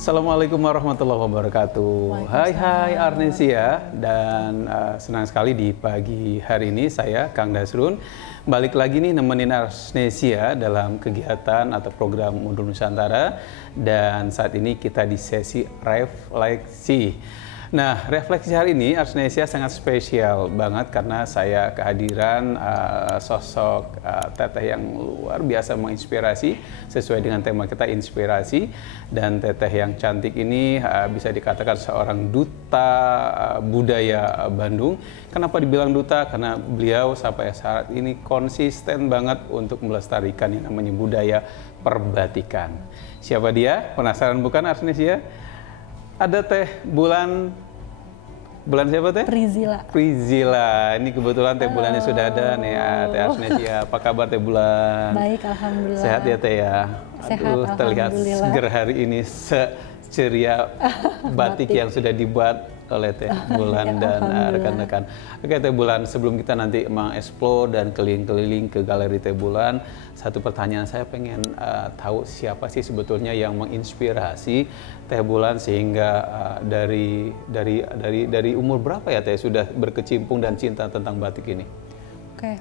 Assalamualaikum warahmatullahi wabarakatuh. Hai Arnesia, dan senang sekali di pagi hari ini saya Kang Dasrun balik lagi nih nemenin Arnesia dalam kegiatan atau program Mundur Nusantara, dan saat ini kita di sesi refleksi. Nah, refleksi hari ini Arnesia sangat spesial banget karena saya kehadiran sosok teteh yang luar biasa menginspirasi sesuai dengan tema kita inspirasi, dan teteh yang cantik ini bisa dikatakan seorang duta budaya Bandung. Kenapa dibilang duta? Karena beliau sampai saat ini konsisten banget untuk melestarikan yang namanya budaya perbatikan. Siapa dia? Penasaran bukan Arnesia? Ada Teh Bulan siapa Teh? Prizila. Ini kebetulan Teh Bulannya sudah ada nih ya, Teh Arnesia. Apa kabar Teh Bulan? Baik, alhamdulillah. Sehat ya Teh ya? Aduh, Sehat, terlihat seger hari ini, seceria batik yang sudah dibuat oleh Teh Bulan dan rekan-rekan. Oke Teh Bulan, sebelum kita nanti mengeksplor dan keliling-keliling ke galeri Teh Bulan, satu pertanyaan saya pengen tahu siapa sih sebetulnya yang menginspirasi Teh Bulan sehingga dari umur berapa ya Teh sudah berkecimpung dan cinta tentang batik ini? Oke,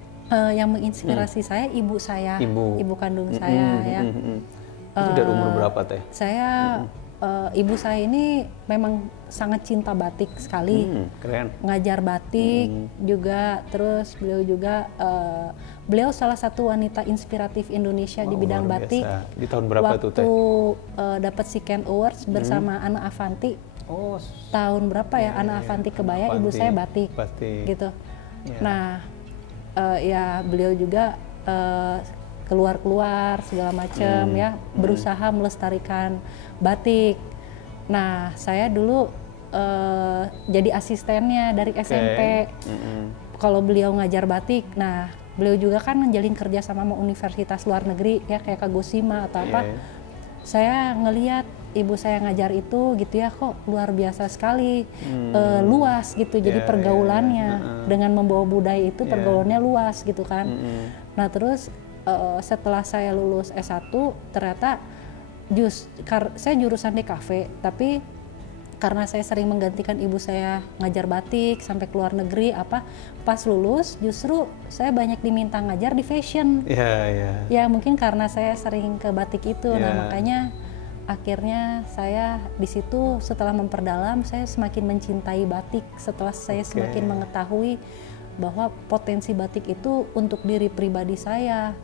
yang menginspirasi saya ibu saya, ibu kandung saya ya. Itu dari umur berapa Teh? Saya ibu saya ini memang sangat cinta batik sekali. Keren. Ngajar batik juga, terus beliau salah satu wanita inspiratif Indonesia di bidang batik. Di tahun berapa tuh Teh? Waktu dapat Siken Awards bersama Ana Avanti. Oh, tahun berapa ya? Ana Avanti kebaya, ibu saya batik. Gitu. Yeah. Nah, ya beliau juga keluar segala macam ya, berusaha melestarikan batik. Nah, saya dulu jadi asistennya dari SMP. Kalau beliau ngajar batik, nah beliau juga kan menjalin kerja sama universitas luar negeri ya, kayak Kagoshima atau apa. Saya ngelihat ibu saya ngajar itu gitu ya, kok luar biasa sekali, luas gitu. Jadi pergaulannya dengan membawa budaya itu pergaulannya luas gitu kan. Nah terus setelah saya lulus S1 ternyata saya jurusan DKV, tapi karena saya sering menggantikan ibu saya ngajar batik sampai ke luar negeri pas lulus justru saya banyak diminta ngajar di fashion. Ya mungkin karena saya sering ke batik itu. Nah makanya akhirnya saya di situ setelah memperdalam saya semakin mencintai batik setelah saya semakin mengetahui bahwa potensi batik itu untuk diri pribadi saya,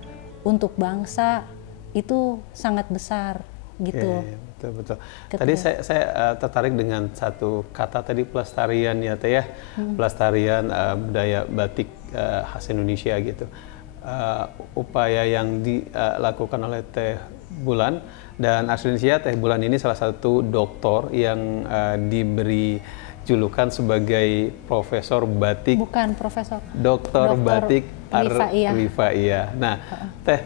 untuk bangsa itu sangat besar gitu. Betul. Tadi saya tertarik dengan satu kata tadi, pelestarian ya Teh ya, pelestarian budaya batik khas Indonesia gitu. Upaya yang dilakukan oleh Teh Bulan dan Arnesia. Teh Bulan ini salah satu doktor yang diberi julukan sebagai Profesor Batik. Bukan Profesor. Doktor Batik Rifaiyah. Nah, Teh,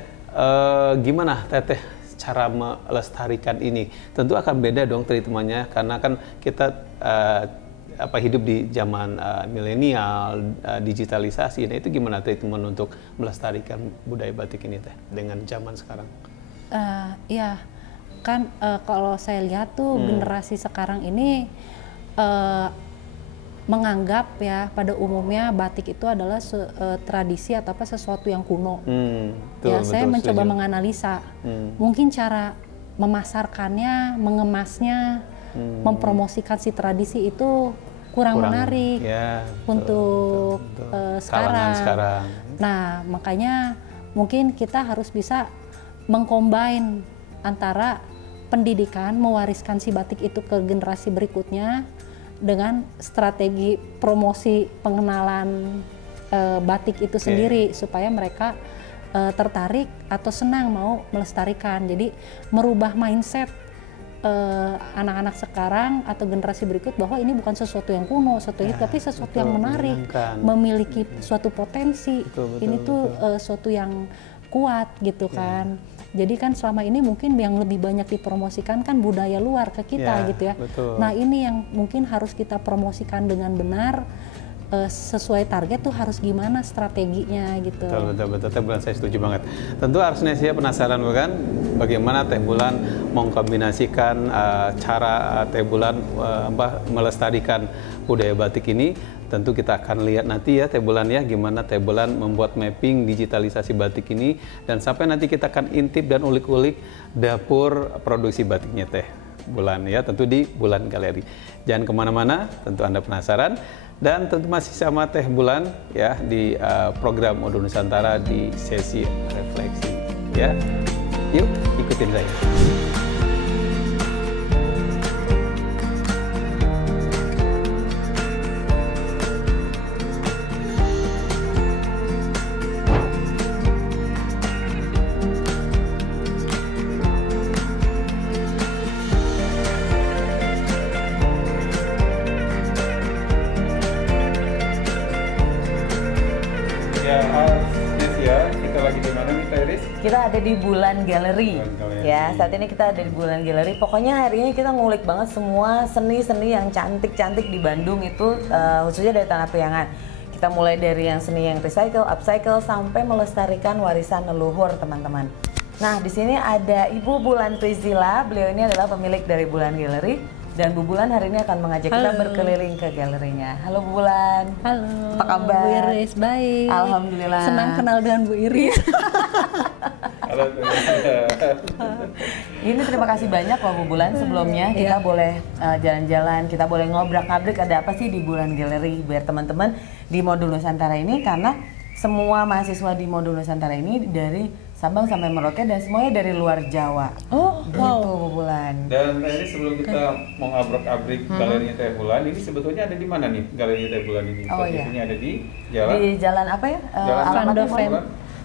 gimana Teteh cara melestarikan ini? Tentu akan beda dong treatmentnya karena kan kita hidup di zaman milenial, digitalisasi. Nah itu gimana treatment untuk melestarikan budaya batik ini Teh dengan zaman sekarang? Ya kan kalau saya lihat tuh generasi sekarang ini menganggap ya pada umumnya batik itu adalah tradisi atau sesuatu yang kuno. Saya mencoba menganalisa mungkin cara memasarkannya, mengemasnya, mempromosikan si tradisi itu kurang menarik untuk sekarang. Nah makanya mungkin kita harus bisa mengcombine antara pendidikan, mewariskan si batik itu ke generasi berikutnya dengan strategi promosi pengenalan batik itu sendiri supaya mereka tertarik atau senang mau melestarikan. Jadi merubah mindset anak-anak sekarang atau generasi berikut bahwa ini bukan sesuatu yang kuno, tapi sesuatu yang menarik, memiliki suatu potensi. Ini tuh suatu yang kuat gitu kan. Jadi kan selama ini mungkin yang lebih banyak dipromosikan kan budaya luar ke kita gitu ya. Nah ini yang mungkin harus kita promosikan dengan benar sesuai target tuh harus gimana strateginya gitu. Betul, Teh Bulan, saya setuju banget. Tentu Arsnesia penasaran bukan bagaimana Teh Bulan mengkombinasikan cara Teh Bulan melestarikan budaya batik ini. Tentu kita akan lihat nanti ya Teh Bulan ya, gimana Teh Bulan membuat mapping digitalisasi batik ini, dan sampai nanti kita akan intip dan ulik-ulik dapur produksi batiknya Teh Bulan ya, tentu di Bulan Galeri. Jangan kemana-mana, tentu Anda penasaran. Dan tentu masih sama Teh Bulan ya di program Modo Nusantara di sesi refleksi ya. Yuk ikutin saya. Kita ada di Bulan Galeri ya, saat ini kita ada di Bulan Galeri. Pokoknya hari ini kita ngulik banget semua seni-seni yang cantik-cantik di Bandung itu, khususnya dari Tanah Priangan. Kita mulai dari yang seni yang recycle, upcycle, sampai melestarikan warisan leluhur teman-teman. Nah, di sini ada Ibu Bulan Priscilla, beliau ini adalah pemilik dari Bulan Galeri. Dan Bu Bulan hari ini akan mengajak kita berkeliling ke galerinya. Halo Bu Bulan. Halo. Apa kabar? Bu Iris, baik. Alhamdulillah. Senang kenal dengan Bu Iris. Halo. Ini terima kasih banyak loh Bu Bulan, sebelumnya kita boleh jalan-jalan, kita boleh ngobrak-ngabrik ada apa sih di Bulan Galeri biar teman-teman di Modul Nusantara ini, karena semua mahasiswa di Modul Nusantara ini dari Sabang sampai Merauke dan semuanya dari luar Jawa. Oh, gitu Bu Bulan. Dan Teh Iris, sebelum kita mau ngabrak-abrik galerinya Teh Bulan, ini sebetulnya ada di mana nih galerinya Teh Bulan ini? Oh, posisinya ada di jalan? Di jalan apa ya?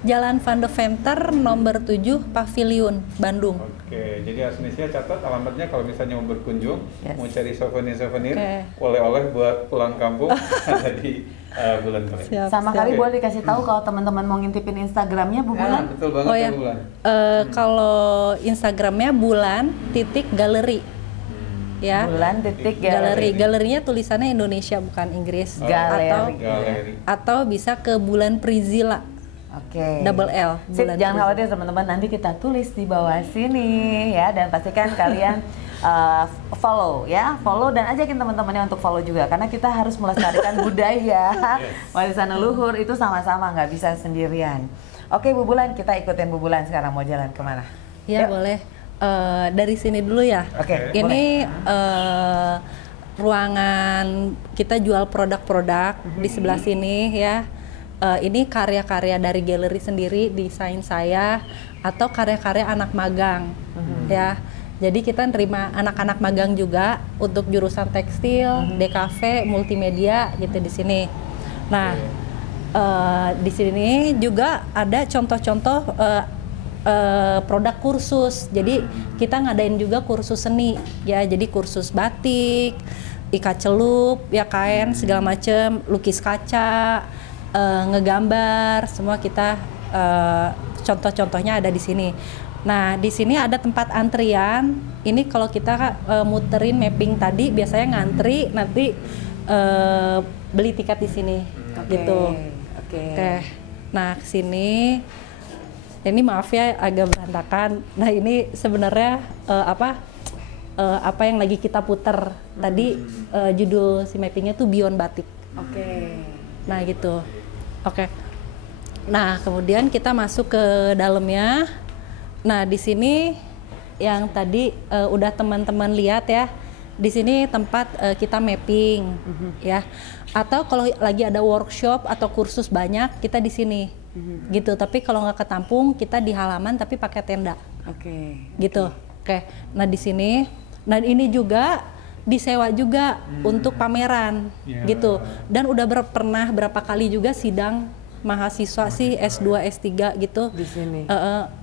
Jalan Van de Venter nomor 7 Pavilion, Bandung. Oke, jadi Arsnesia catat alamatnya kalau misalnya mau berkunjung, mau cari souvenir-souvenir, oleh-oleh buat pulang kampung, ada di Bulan Galeri. Sama kali boleh dikasih tahu kalau teman-teman mau ngintipin Instagramnya Bu Bulan. Betul banget ya. Bulan. Kalau Instagramnya bulan.galeri. Ya. Bulan.galeri. Galerinya tulisannya Indonesia bukan Inggris. Galeri. Atau bisa ke Bulan Priscilla. Oke. Double L. Jangan khawatir teman-teman, nanti kita tulis di bawah sini ya, dan pastikan kalian follow dan ajakin teman-temannya untuk follow juga, karena kita harus melestarikan budaya warisan leluhur itu sama-sama, nggak bisa sendirian. Oke Bu Bulan, kita ikutin Bu Bulan sekarang, mau jalan kemana? Ya boleh. Dari sini dulu ya. Oke. Ini ruangan kita jual produk-produk di sebelah sini ya. Ini karya-karya dari galeri sendiri, desain saya, atau karya-karya anak magang ya. Jadi kita nerima anak-anak magang juga untuk jurusan tekstil, DKV, multimedia gitu di sini. Nah, di sini juga ada contoh-contoh produk kursus. Jadi kita ngadain juga kursus seni ya. Jadi kursus batik, ikat celup, ya kain segala macem, lukis kaca, ngegambar, semua kita contoh-contohnya ada di sini. Nah, di sini ada tempat antrian. Ini kalau kita muterin mapping tadi, biasanya ngantri, nanti beli tiket di sini, gitu. Oke. Nah, kesini. Ini maaf ya agak berantakan. Nah, ini sebenarnya apa yang lagi kita puter tadi, judul si mappingnya tuh Beyond Batik. Nah, gitu. Nah, kemudian kita masuk ke dalamnya. Nah, di sini yang tadi udah teman-teman lihat ya, di sini tempat kita mapping, ya. Atau kalau lagi ada workshop atau kursus banyak, kita di sini, gitu. Tapi kalau nggak ketampung, kita di halaman tapi pakai tenda, gitu. Nah di sini, nah ini juga disewa juga untuk pameran, gitu. Dan udah pernah berapa kali juga sidang mahasiswa sih S2, S3 gitu di sini.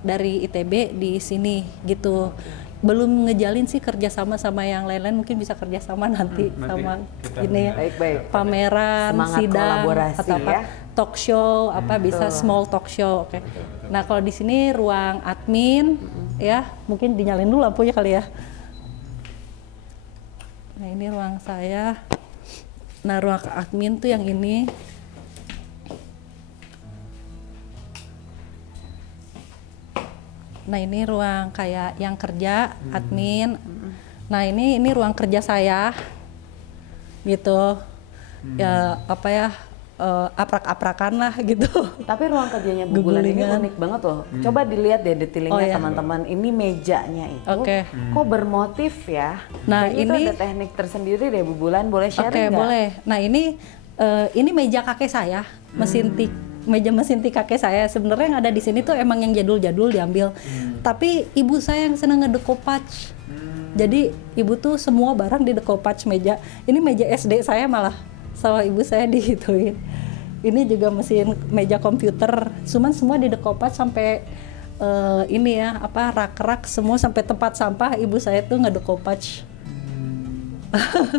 Dari ITB di sini gitu. Belum ngejalin sih kerjasama sama yang lain-lain, mungkin bisa kerjasama nanti sama ini ya. Baik. Pameran, semangat sidang atau apa, ya? talk show, apa bisa small talk show. Nah kalau di sini ruang admin ya, mungkin dinyalin dulu lampunya kali ya. Nah ini ruang saya. Nah, ruang admin tuh yang ini. Nah, ini ruang kayak yang kerja admin. Nah, ini ruang kerja saya. Gitu. Ya apa ya? Aprak-aprakan lah gitu. Tapi ruang kerjanya Bu Bulan ini unik banget loh. Coba dilihat deh detailingnya teman-teman. Ini mejanya itu kok bermotif ya. Nah, ini ada teknik tersendiri deh Bu Bulan, boleh sharing nggak? Boleh. Nah, ini meja kakek saya, meja mesin tik kakek saya. Sebenarnya yang ada di sini tuh emang yang jadul-jadul diambil. Tapi ibu saya yang senang ngedekopage. Jadi ibu tuh semua barang di dekopage meja. Ini meja SD saya malah sama ibu saya dihituin. Ini juga meja komputer, cuman semua didekopage sampai ini ya rak-rak semua sampai tempat sampah ibu saya tuh ngedekopage.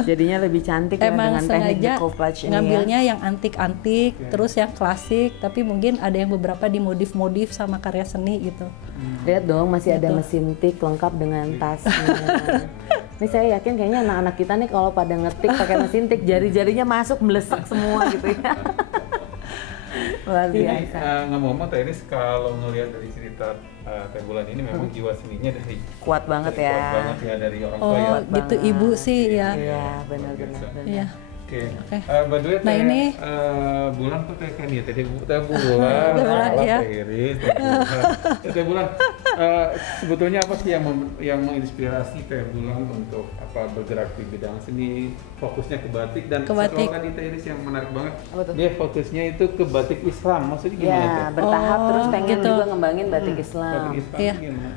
Jadinya lebih cantik ya dengan teknik decoupage ini ngambilnya ya. Yang antik-antik, terus yang klasik, tapi mungkin ada yang beberapa dimodif-modif sama karya seni gitu. Lihat dong, masih ada mesin tik lengkap dengan tasnya. Ini saya yakin kayaknya anak-anak kita nih kalau pada ngetik pakai mesin tik, jari-jarinya masuk melesak semua gitu ya. Luar biasa. Ngomong-ngomong Teh Iris, kalau ngelihat dari cerita Teh Bulan ini memang jiwa seninya dari kuat banget ya. Kuat banget ya dari orang tua ya. Oh gitu banget. Ibu sih ya. Iya benar-benar. Iya. Oke. Okay. By the way, Nah, ini Bulan tuh kayak kan ya Teh Bulan. Teh Bulan, ya. Teh Iris, Teh Bulan. Sebetulnya apa sih yang menginspirasi Teh Bulan untuk bergerak di bidang seni, fokusnya ke batik dan satu tadi Teh Iris yang menarik banget. Dia fokusnya itu ke batik Islam. Maksudnya gimana tuh? Ya, bertahap terus pengen gitu. juga ngembangin batik Islam. Batik Islam Iya. gimana?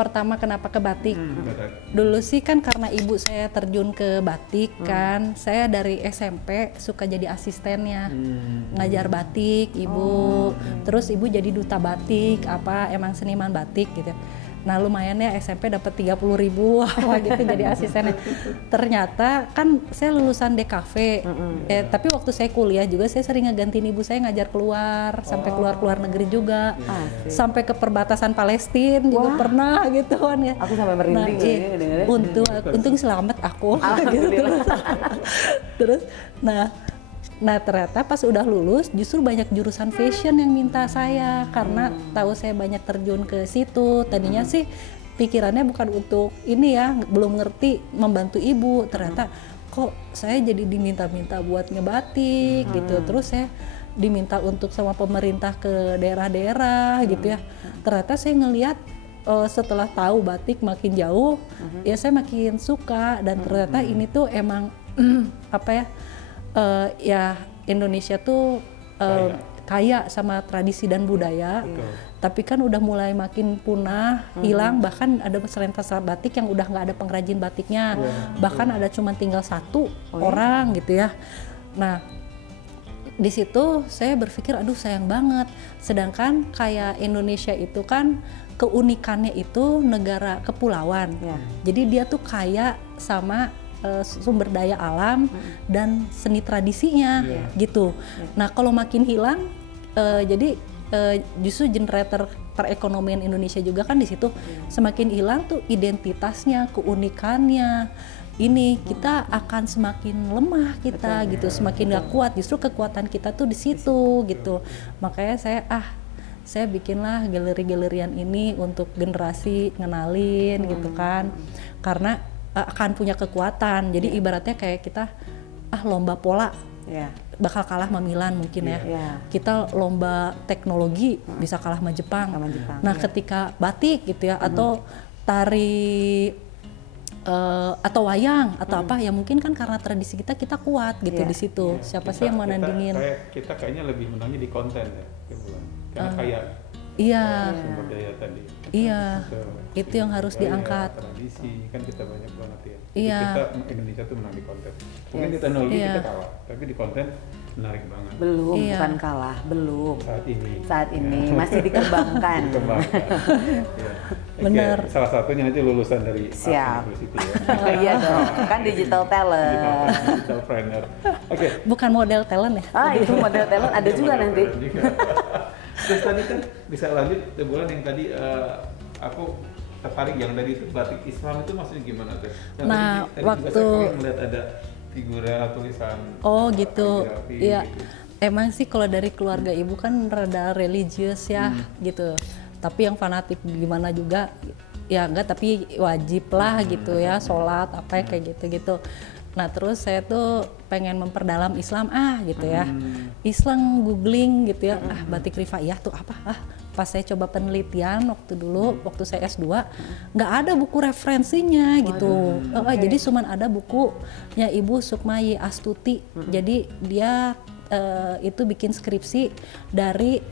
Pertama kenapa ke batik? Dulu sih kan karena ibu saya terjun ke batik kan, saya dari SMP suka jadi asistennya, ngajar batik ibu, terus ibu jadi duta batik, emang seniman batik gitu. Nah lumayan ya SMP dapat 30.000 gitu jadi asistennya. Ternyata kan saya lulusan DKV, tapi waktu saya kuliah juga saya sering ngegantiin ibu saya ngajar keluar, sampai keluar negeri juga, sampai ke perbatasan Palestina juga pernah gitu kan ya. Aku sampai merinding dengerin. Untung selamat aku. Gitu. Terus, Nah ternyata pas udah lulus justru banyak jurusan fashion yang minta saya karena tahu saya banyak terjun ke situ. Tadinya sih pikirannya bukan untuk ini ya, belum ngerti membantu ibu. Ternyata kok saya jadi diminta-minta buat ngebatik gitu. Terus saya diminta untuk sama pemerintah ke daerah-daerah gitu ya. Ternyata saya ngelihat setelah tahu batik makin jauh, ya saya makin suka dan ternyata ini tuh emang ya Indonesia tuh kaya sama tradisi dan budaya, tapi kan udah mulai makin punah, hilang, bahkan ada serentas batik yang udah nggak ada pengrajin batiknya, bahkan ada cuma tinggal satu orang gitu ya. Nah di situ saya berpikir aduh sayang banget, sedangkan kayak Indonesia itu kan keunikannya itu negara kepulauan, jadi dia tuh kaya sama sumber daya alam dan seni tradisinya gitu. Nah kalau makin hilang, jadi justru generator perekonomian Indonesia juga kan di situ semakin hilang tuh identitasnya, keunikannya. Ini kita akan semakin lemah kita gitu, semakin gak kuat. Justru kekuatan kita tuh di situ gitu. Makanya saya bikinlah galeri-galerian ini untuk generasi ngenalin gitu kan, karena akan punya kekuatan. Jadi ibaratnya kayak kita lomba pola bakal kalah sama Milan mungkin ya. Kita lomba teknologi bisa kalah sama Jepang. Nah ketika batik gitu ya, atau tari atau wayang atau apa ya, mungkin kan karena tradisi kita kuat gitu di situ. Siapa sih yang mau nandingin? Kita kayaknya lebih menangnya di konten ya, karena kaya. Iya. Sumber daya tadi. Iya. Itu yang harus diangkat. Tradisi kan kita banyak banget ya. Iya. Kita Indonesia tuh menang di konten. Mungkin di teknologi kita kalah, tapi di konten menarik banget. Belum, bukan kalah, belum. Saat ini Iya. masih dikembangkan. Benar. Salah satunya nanti lulusan dari Siap. University ya. Iya dong, kan digital talent. Digital trainer. Oke. Bukan model talent ya? Itu model talent ada juga nanti. Terus tadi kan bisa lanjut Teh Bulan yang tadi aku tertarik yang tadi itu batik Islam itu maksudnya gimana tuh? Nah, tadi waktu juga saya melihat ada figura tulisan. Oh gitu, iya. Gitu. Emang sih kalau dari keluarga ibu kan rada religius ya gitu. Tapi yang fanatik gimana juga ya enggak, tapi wajib lah gitu ya, sholat apa kayak gitu-gitu. Nah terus saya tuh pengen memperdalam Islam gitu ya. Iseng googling gitu ya, batik rifaiyah tuh apa? Pas saya coba penelitian waktu saya S2, nggak ada buku referensinya gitu. Jadi cuman ada bukunya Ibu Sukmayi Astuti. Jadi dia itu bikin skripsi dari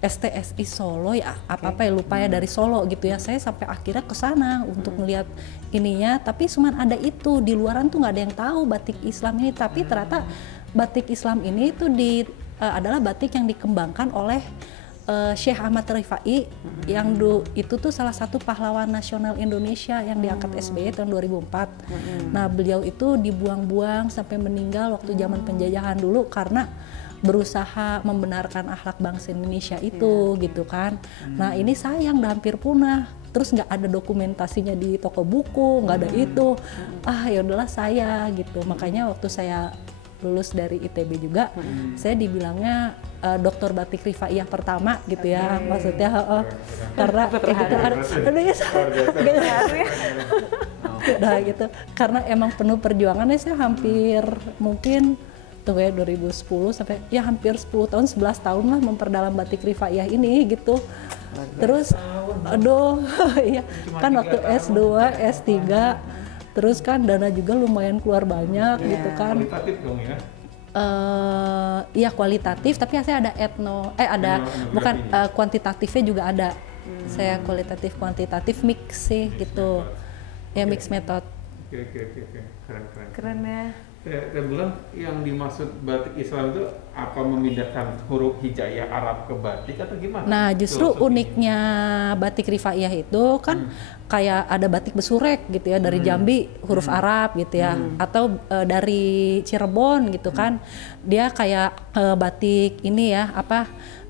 STSI Solo ya, apa ya lupa ya, dari Solo gitu ya. Saya sampai akhirnya ke sana untuk melihat ininya, tapi cuman ada itu, di luaran tuh nggak ada yang tahu batik Islam ini. Tapi ternyata batik Islam ini itu adalah batik yang dikembangkan oleh Syekh Ahmad Rifai yang itu tuh salah satu pahlawan nasional Indonesia yang diangkat SBY tahun 2004. Nah beliau itu dibuang-buang sampai meninggal waktu zaman penjajahan dulu karena berusaha membenarkan akhlak bangsa Indonesia itu gitu kan. Nah ini sayang udah hampir punah. Terus nggak ada dokumentasinya di toko buku, nggak ada itu. Ya udahlah saya gitu. Makanya waktu saya lulus dari ITB juga, saya dibilangnya dokter batik rifaiyah pertama gitu ya, maksudnya karena gitu, karena emang penuh perjuangannya. Saya hampir mungkin tuh ya 2010 sampai ya hampir 10 tahun 11 tahun lah memperdalam batik rifaiyah ini gitu. Terus iya kan waktu S2, S3 terus kan dana juga lumayan keluar banyak gitu kan. Kualitatif dong ya? Iya kualitatif, tapi saya ada bukan kuantitatifnya juga ada. Saya kualitatif kuantitatif mix sih gitu. Ya mix method. Oke. Keren ya. Saya bilang yang dimaksud batik Islam itu apa, memindahkan huruf hijaiyah Arab ke batik atau gimana? Nah justru uniknya batik rifaiyah itu kan kayak ada batik besurek gitu ya, dari Jambi huruf Arab gitu ya, atau dari Cirebon gitu kan, dia kayak batik ini ya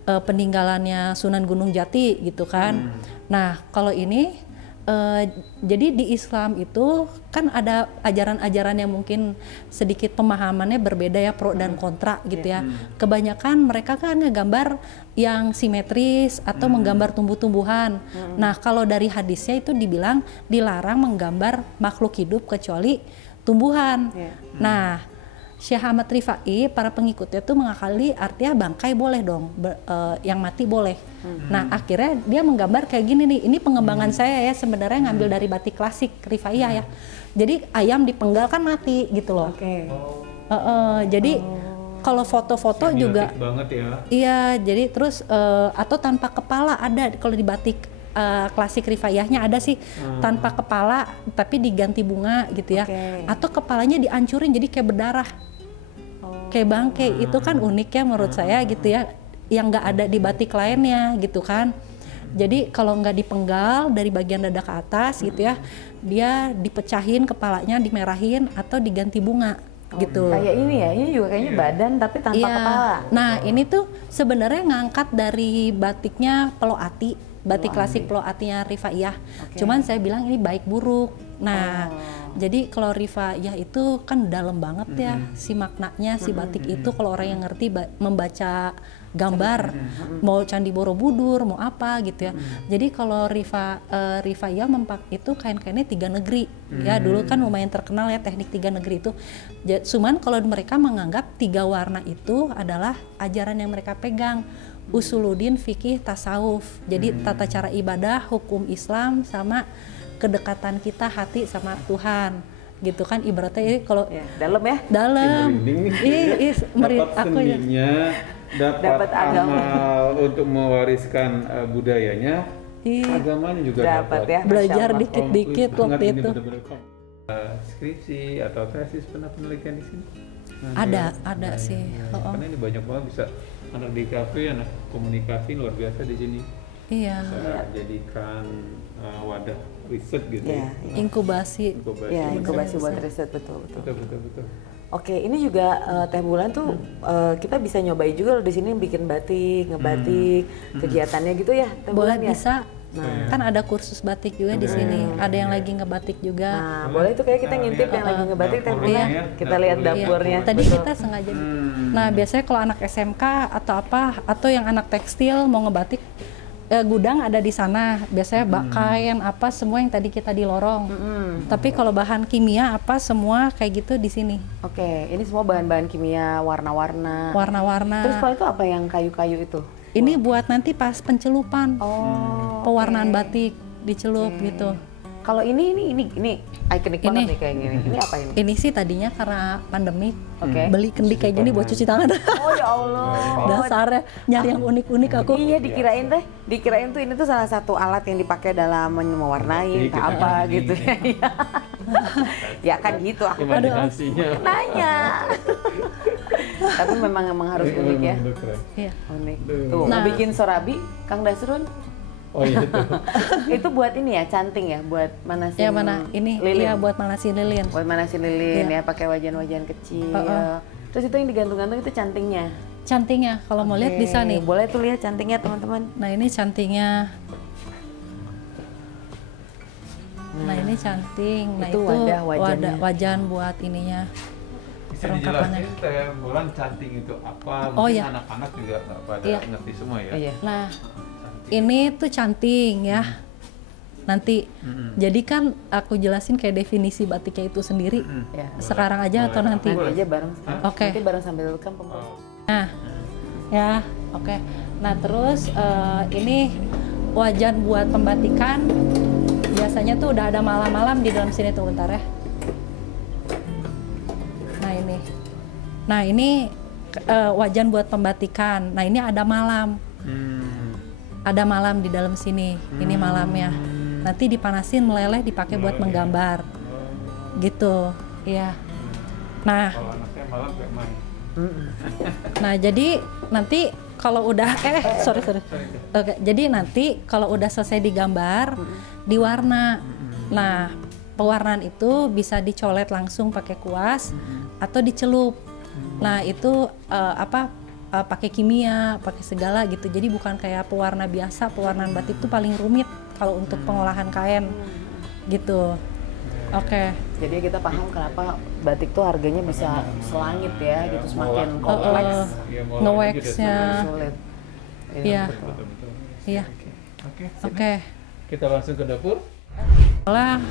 peninggalannya Sunan Gunung Jati gitu kan. Nah kalau ini jadi di Islam itu kan ada ajaran-ajaran yang mungkin sedikit pemahamannya berbeda ya, pro dan kontra gitu ya. Kebanyakan mereka kan ngegambar yang simetris atau menggambar tumbuh-tumbuhan. Nah kalau dari hadisnya itu dibilang dilarang menggambar makhluk hidup kecuali tumbuhan. Nah Syekh Ahmad Rifai, para pengikutnya tuh mengakali artinya bangkai boleh dong, yang mati boleh. Nah akhirnya dia menggambar kayak gini nih, ini pengembangan saya ya sebenarnya ngambil dari batik klasik rifaiyah ya. Jadi ayam dipenggal kan mati gitu loh. Jadi kalau foto-foto juga banget ya. Iya, jadi terus atau tanpa kepala ada kalau di batik klasik rifaiyahnya ada sih tanpa kepala tapi diganti bunga gitu ya. Atau kepalanya dihancurin jadi kayak berdarah. Kayak bangke, itu kan unik ya menurut saya gitu ya, yang nggak ada di batik lainnya gitu kan. Jadi kalau nggak dipenggal dari bagian dada ke atas gitu ya, dia dipecahin kepalanya, dimerahin atau diganti bunga gitu. Kayak ini ya, ini juga kayaknya badan tapi tanpa kepala. Nah ini tuh sebenarnya ngangkat dari batiknya Peloati, batik klasik Peloatinya rifaiyah. Cuman saya bilang ini baik buruk. Nah jadi kalau rifaiyah itu kan dalam banget ya si maknanya si batik itu, kalau orang yang ngerti membaca gambar, mau Candi Borobudur, mau apa gitu ya. Jadi kalau rifaiyah itu kain-kainnya 3 negeri. Ya dulu kan lumayan terkenal ya teknik 3 negeri itu. Cuman kalau mereka menganggap 3 warna itu adalah ajaran yang mereka pegang. Usuluddin, fikih, tasawuf. Jadi tata cara ibadah, hukum Islam sama kedekatan kita hati sama Tuhan gitu kan, ibaratnya kalau dalam ya, dalam dapat seninya, dapat amal untuk mewariskan budayanya, agamanya juga dapat ya, belajar dikit-dikit waktu itu. Skripsi atau tesis, pernah penelitian di sini? Ada sih. Karena ini banyak banget, bisa anak di kafe, anak komunikasi luar biasa di sini. Iya. Bisa jadikan wadah riset gitu. Inkubasi buat riset, betul. Oke, ini juga Teh Bulan tuh kita bisa nyobain juga loh di sini bikin batik, ngebatik, kegiatannya gitu ya, Teh Bulan ya? Bisa. Kan ada kursus batik juga di sini. Ada yang lagi ngebatik juga. Nah, boleh tuh kayak kita ngintip yang lagi ngebatik teh Bunda. Kita lihat dapurnya. Tadi kita sengaja bikin. Nah, biasanya kalau anak SMK atau apa, atau yang anak tekstil mau ngebatik, gudang ada di sana. Biasanya kain apa semua yang tadi kita di lorong. Tapi kalau bahan kimia apa semua kayak gitu di sini. Oke, ini semua bahan-bahan kimia, warna-warna. Warna-warna. Terus kalau itu apa yang kayu-kayu itu? Ini buat nanti pas pencelupan. Pewarnaan oke. batik dicelup gitu. Kalau ini ikonik banget nih kayak gini. Ini apa ini? Ini sih tadinya karena pandemi. Oke. Beli kendi kayak gini buat cuci tangan. Oh ya Allah. Dasarnya nyari yang unik-unik aku. Iya dikirain tuh ini tuh salah satu alat yang dipakai dalam mewarnai entah apa gitu ya. Ya kan gitu aku kan nanya. Tapi memang harus unik ya. Iya. Unik. Tuh, Nah. bikin sorabi Kang Dasrun. Oh iya itu. Itu buat ini ya, canting ya, buat manasin Ya mana ini lilin. iya buat manasin lilin. Buat manasin lilin Iya. ya, pakai wajan-wajan kecil. Terus itu yang digantung-gantung itu cantingnya. Cantingnya kalau mau lihat bisa nih. Boleh tuh lihat cantingnya teman-teman. Nah ini cantingnya. Nah ini canting. Nah Itu wadah, wajannya. wajan buat ininya. Bisa Perlengkapannya. dijelasin Teh Bulan canting itu apa? Oh, Mungkin iya. anak-anak juga nggak pada Iya. ngerti semua ya. Iya. Nah ini tuh canting ya. Nanti jadi kan aku jelasin kayak definisi batiknya itu sendiri. Ya. Sekarang aja atau nanti? Nanti aja bareng. Oke. Nanti bareng sambil rekam Nah, ya, oke. Nah, terus ini wajan buat pembatikan. Biasanya tuh udah ada malam-malam di dalam sini tuh, bentar ya. Nah, ini wajan buat pembatikan. Nah, ini ada malam. Ada malam di dalam sini. Ini malamnya. Nanti dipanasin, meleleh, dipakai buat menggambar. Gitu, iya. Nah, Kalau anaknya malam kayak main. Nah, jadi nanti kalau udah sorry. Oke, jadi nanti kalau udah selesai digambar, diwarna. Nah, pewarnaan itu bisa dicolet langsung pakai kuas atau dicelup. Nah, itu pakai kimia, pakai segala gitu. Jadi bukan kayak pewarna biasa. Pewarnaan batik itu paling rumit kalau untuk pengolahan kain. Gitu. Oke. Jadi kita paham kenapa batik tuh harganya bisa selangit ya, gitu semakin kompleks. Nge-waxnya. Sulit. Iya. Betul-betul. Iya. Oke. Oke. Kita langsung ke dapur. Soalnya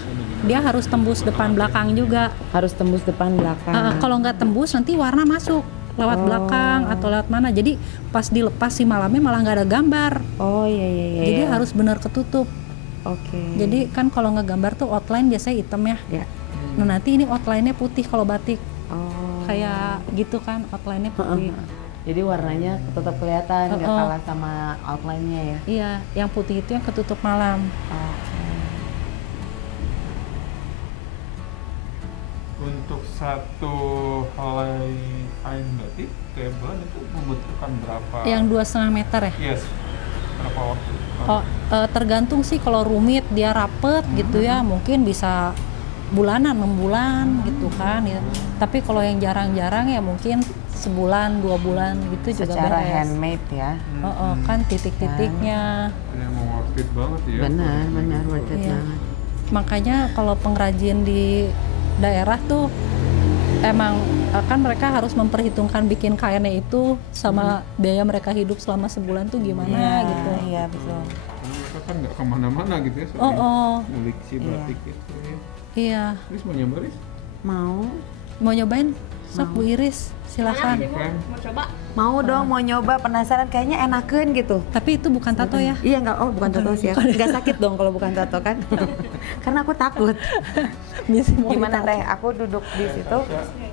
dia harus tembus depan belakang juga. Harus tembus depan belakang. Kalau nggak tembus nanti warna masuk lewat belakang atau lewat mana. Jadi pas dilepas si malamnya malah nggak ada gambar. Oh iya. Jadi harus benar ketutup. Oke. Jadi kan kalau ngegambar tuh outline biasanya hitam ya. Ya. Nah nanti ini outline-nya putih kalau batik. Oh. Kayak gitu kan outline-nya putih. Jadi warnanya tetap kelihatan, nggak kalah sama outline-nya ya. Iya, yang putih itu yang ketutup malam. Untuk satu helai kain batik, Teh Bulan itu membutuhkan berapa? Yang 2,5 meter ya? Yes. Berapa waktu? Oh, tergantung sih kalau rumit dia rapet gitu ya, mungkin bisa bulanan, 6 bulan gitu kan ya. Tapi kalau yang jarang-jarang ya mungkin sebulan, 2 bulan gitu juga Secara beres. handmade ya. Kan titik-titiknya. Emang worth it banget ya. Benar worth it Iya. banget. Makanya kalau pengrajin di daerah tuh emang kan mereka harus memperhitungkan bikin kainnya itu sama biaya mereka hidup selama sebulan tuh gimana gitu. Iya betul. Mereka kan nggak kemana-mana gitu ya. Ngulik si batik gitu ya. Iya. Riz mau nyoba Riz? Mau nyobain? Sok Bu Iris, silakan. Mau dong, mau nyoba, penasaran kayaknya enakeun gitu. Tapi itu bukan tato ya? Iya bukan tato sih ya. Nggak sakit dong kalau bukan tato kan? Karena aku takut. Gimana Teh? Aku duduk di situ.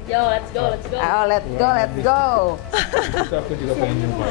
Yo, let's go. Oh, let's go. Itu aku juga pengen nyoba.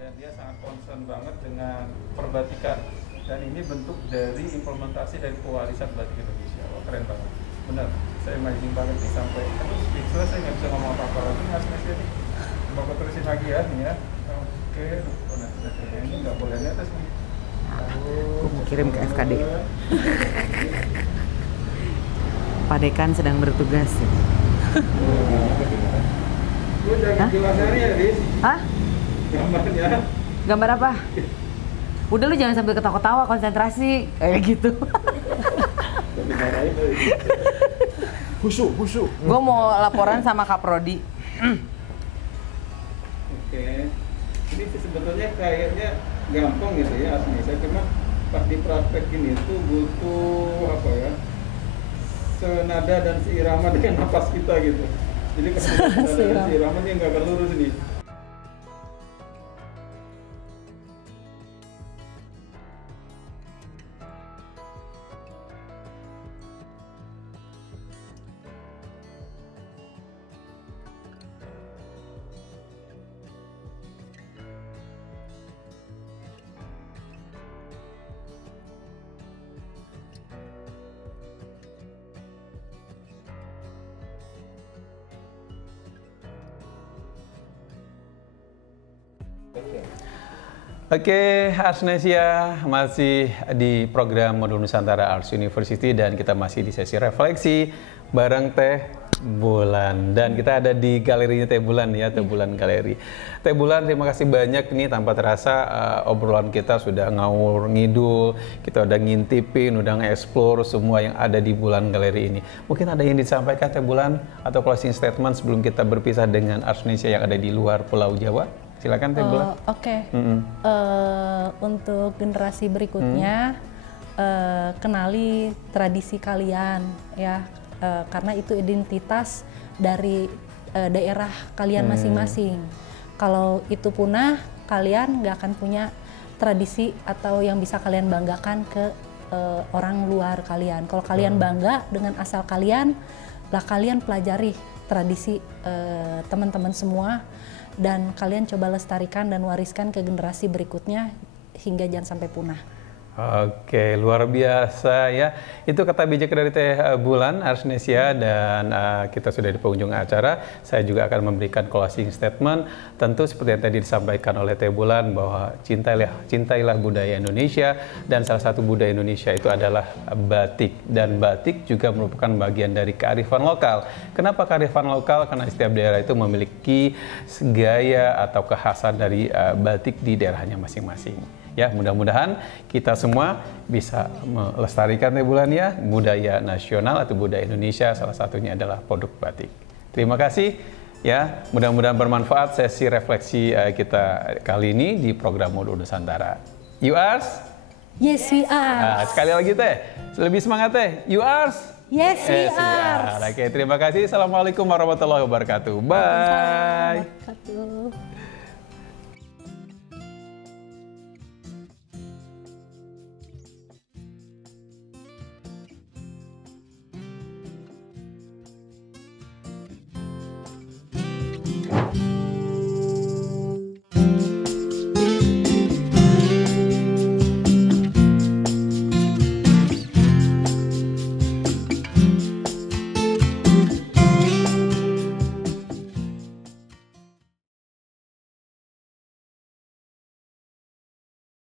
Dan dia sangat concern banget dengan perbatikan. Dan ini bentuk dari implementasi dari pewarisan batik Indonesia. Wah, keren banget. Benar, saya amazing banget nih sampai terus speechless, saya nggak bisa ngomong apa-apa lagi Mas Messi ini. Coba aku terusin lagi ya nih ya. Oke, ini nggak boleh netes nih. Aku mau kirim ke FKD. Pak Dekan sedang bertugas. Lu jangan jelasnya ya, Riz. Hah? Gambarnya. Gambar apa? Udah lu jangan sambil ketawa-ketawa, konsentrasi kayak gitu. Husu. Gue mau laporan sama Kak Prodi. Oke. Ini sih sebetulnya kayaknya gampang gitu ya Asnisa, cuma pas dipraktekin itu butuh apa ya? Senada dan seirama dengan napas kita gitu. Jadi kalau senada dan seirama nih nggak akan lurus nih. Oke, Arsnesia masih di program Modul Nusantara Arts University dan kita masih di sesi refleksi bareng Teh Bulan. Dan kita ada di galerinya Teh Bulan ya, Teh Bulan Galeri. Teh Bulan, terima kasih banyak nih, tanpa terasa obrolan kita sudah ngawur ngidul, kita udah ngintipin, udah nge-explore semua yang ada di Bulan Galeri ini. Mungkin ada yang disampaikan Teh Bulan atau closing statement sebelum kita berpisah dengan Arsnesia yang ada di luar Pulau Jawa? Silakan Teh Bulan. Oke. Untuk generasi berikutnya, kenali tradisi kalian ya, karena itu identitas dari daerah kalian masing-masing. Kalau itu punah, kalian nggak akan punya tradisi atau yang bisa kalian banggakan ke orang luar kalian. Kalau kalian bangga dengan asal kalian, lah kalian pelajari tradisi teman-teman semua. Dan kalian coba lestarikan dan wariskan ke generasi berikutnya hingga jangan sampai punah. Oke, luar biasa ya. Itu kata bijak dari Teh Bulan, Arsnesia, dan kita sudah di penghujung acara. Saya juga akan memberikan closing statement. Tentu seperti yang tadi disampaikan oleh Teh Bulan bahwa cintailah budaya Indonesia, dan salah satu budaya Indonesia itu adalah batik. Dan batik juga merupakan bagian dari kearifan lokal. Kenapa kearifan lokal? Karena setiap daerah itu memiliki gaya atau kekhasan dari batik di daerahnya masing-masing. Ya, mudah-mudahan kita semua bisa melestarikan Teh Bulan ya, budaya nasional atau budaya Indonesia, salah satunya adalah produk batik. Terima kasih ya, mudah-mudahan bermanfaat sesi refleksi kita kali ini di program Modul Nusantara. You are? Yes, we are. Nah, sekali lagi Teh, lebih semangat Teh. You are? Yes, we are. Oke, terima kasih. Assalamualaikum warahmatullahi wabarakatuh. Bye. Waalaikumsalam warahmatullahi wabarakatuh.